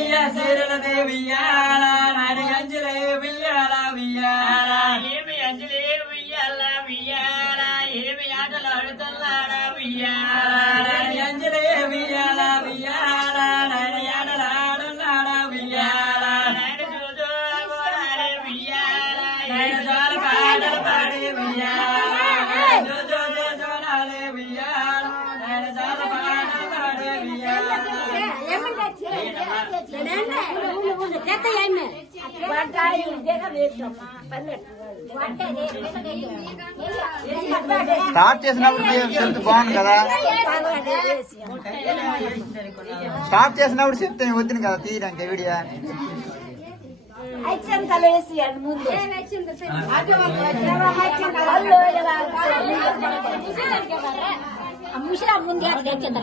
వెయ్య సీరల దేవియాల నాని అంజలే వియ్యాల వియ్యాల ఏమి అంజలి వియ్యాల వియ్యాల ఏమి ఆటలు ఆడుతున్నాడ వియ్యాల నాని అంజలే వియ్యాల వియ్యాల నాని ఆటలాడున్నాడ వియ్యాల నాయన చూడు ఓడారే వియ్యాల నాయన జాల పాటలు పాడి వియ్యాల జో జో జో జోనాలే వియ్యాల నాయన జాల పాటలు పాడి వియ్యాల స్టార్ట్ చేసినప్పుడు చెప్తే బాగుంది కదా, స్టార్ట్ చేసినప్పుడు చెప్తే వద్దును కదా తీయడానికి వీడియో. ముషిరా ముందే తెచ్చింది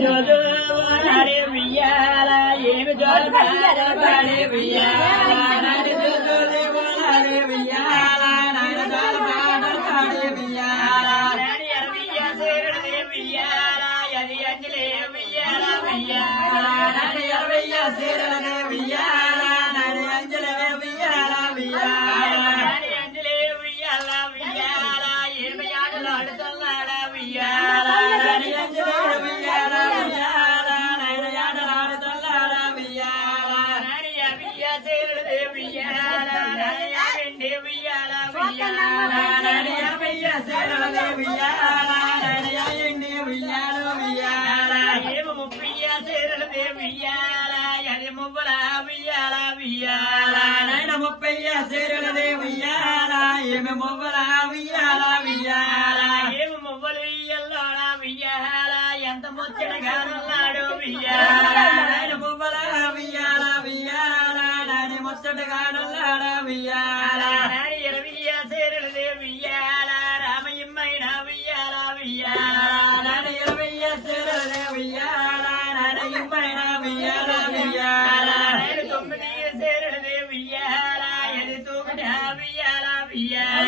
జోజు ఓడారే వియ్యాల ఏమి జోలు పాడే వియ్యాల నాని జో జో జో జోనాలే వియ్యాల నాయన జాల పాటలు పాడి వియ్యాల నాని అరవియ్య సేరడే వియ్యాల అది అంజలి వియ్యాల వియ్యాల నాని అరవయ్య సీరల దేవియాల నాని అంజలే వియ్యాల వియ్యాల నాని అంజలి వియ్యాల వియ్యాల ఏమి ఆటలు ఆడుతున్నాడ వియ్యాల నాని అంజలే వియ్యాల వియ్యాల నాయన ఆటలాడుతున్నాడ వియ్యాల నాని అరవియ్య సేరడే వియ్యాల నాని ఆడిండి వియ్యాల వియ్యాల నాని అరవయ్య సీరల దేవియాల నాని అయ్యండి వియ్యాల వియ్యాల ఏమి ముప్పయ్య సేరడే వియ్యాల అది మువ్వల వియ్యాల వియ్యాల నాయన ముప్పయ్య సీరల దేవియాల ఏమి మొవ్వల వియ్యాల వియ్యాల ఏమి మువ్వలు ఎల్లోడ వియ్యాల ఎంత ముచ్చటగానున్నాడు వియ్యాల నాయన మువ్వల వియ్యాల వియ్యాల నాని ముచ్చటగా నల్లాడ వియ్యాల నాని ఇరవియ్య సేరడే వియ్యాల రామయ్యమ్మైన వియ్యాల వియ్యాల నాని ఇరవయ్య సీరల దేవియాల నాని ఇమ్మైన వియ్యాల వియ్యాల నాని తొమ్మిది సేరడే వియ్యాల ఎది తూగుట వియ్యాల వియ్యాల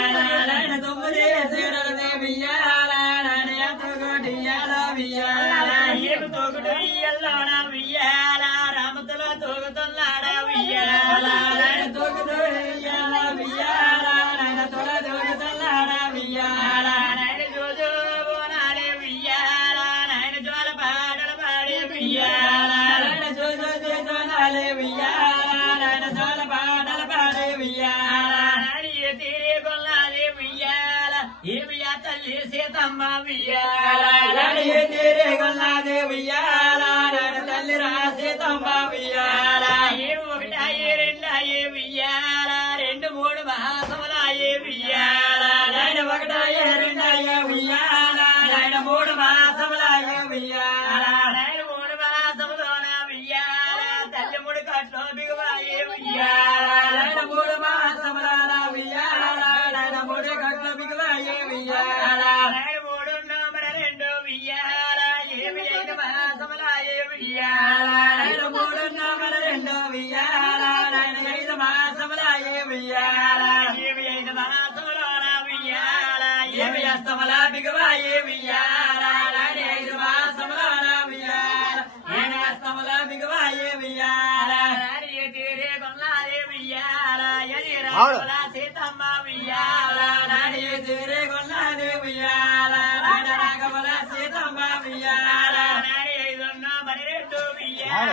నాయన తొమ్మిది సీరల దేవియాల నాని అతుగొడియాల వియ్యాల ఏమి తోగుడు ఎల్లోడ వియ్యాల రామతుల తోగుతున్నాడ వియ్యాల నాయన తొగదొడియాల వియ్యాల నాయన తొగదొడియాల వియ్యాల నాయన జోజో బోనాలే వియ్యాల నాయన జ్వాల పాటలు పాడే వియ్యాల నాయన జో జో జో జోనాలే వియ్యాల నాయన జోల పాటలు పాడే వియ్యాల నాని తీరే కొల్లాలే వియ్యాల ఏమి ఆ తల్లి సీతమ్మ వియ్యాల నాని తీరే గొల్లాదే వియ్యాల నాయన తల్లి రాసే తమ్మ వియ్యాల ఏమి ఒకటాయే రెండాయే వియ్యాల రెండు మూడు మాసములాయే వియ్యాల నాయన ఒకటాయే రెండాయే వియ్యాల నాయన మూడు మాసములాయే వియ్యాల నాయన మూడు మాసములోన వియ్యాల తల్లి ముడి కట్లో బిగువాయే వియ్యాల నాయన మూడు మాసములాల వియ్యాల నాయన మూడు కట్ల బిగువాయే వియ్యాల నాయన మూడు నోమర రెండు వియ్యాల ఏమి ఐదు మాసములాయే వియ్యాల నాయన మూడు నమ్మల రెండు వియ్యాల నాయన ఐదు మాసములాయే వియ్యాల ఏమి ఐదు మాసములోన వియ్యాల ఏమి అస్తమల బిగువాయే వియ్యాల నాయన ఐదు మాసములాల వియ్యాల ఏమి అస్తమల బిగువాయే వియ్యాల నాని తీరే కొల్లాలే వియ్యాల ఎది రాముల సీతమ్మ వియ్యాల నాని తీరే గొల్లాదే వియ్యాల నాయన రాఘవల సీతమ్మ వియ్యాల నాని ఐదున్న మరి రెండు వియ్యాల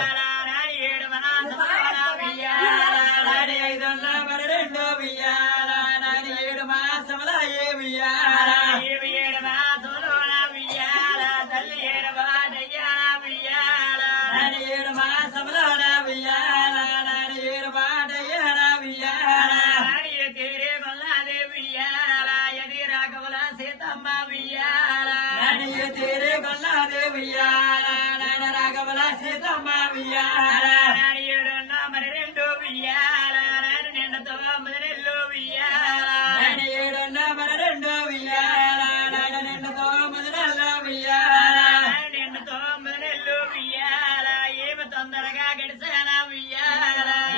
నాని ఏడు మాసములోన వియ్యాల నాని ఐదున్న మరి రెండు వియ్యాల నాని ఏడు మాసములాయే వియ్యాల ఏమి ఏడు మాసములోన వియ్యాల తల్లి ఏడు బాటయ్యాల వియ్యాల నాని ఏడు మాసములోన వియ్యాల నాని ఏడు పాటయ్యాల వియ్యాల నాని తీరే కొల్లాదే వియ్యాల ఎది రాఘవల సీతమ్మ వియ్యాల నాని తీరే గొల్లాదే వియ్యాల నాయన రాఘవల సీతమ్మ వియ్యాల నాని ఏడున్న మరి రెండు వియ్యాల నాని నిండు తొమ్మిది నెల్లు వియ్యాల నాని ఏడున్న మరి రెండు వియ్యాల నాయన నిండు తొమ్మిది నెలల వియ్యాల నాని నిండు తొమ్మిది నెల్లు వియ్యాల ఏమి తొందరగా గడిచాన వియ్యాల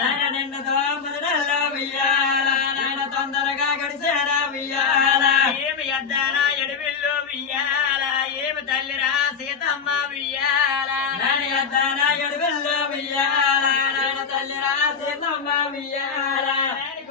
నాయన నిండు తొమ్మిది నెలల వియ్యాల నాయన తొందరగా గడిచేన వియ్యాల ఏమి అద్దాన ఎడువిల్లు వియ్యాల ఏమి తల్లిరా సీతమ్మ వియ్యాల తన గడుగుల్లో ఉయ్యాల నాయన తల్లి రాసేతమ్మ ఉయ్యాల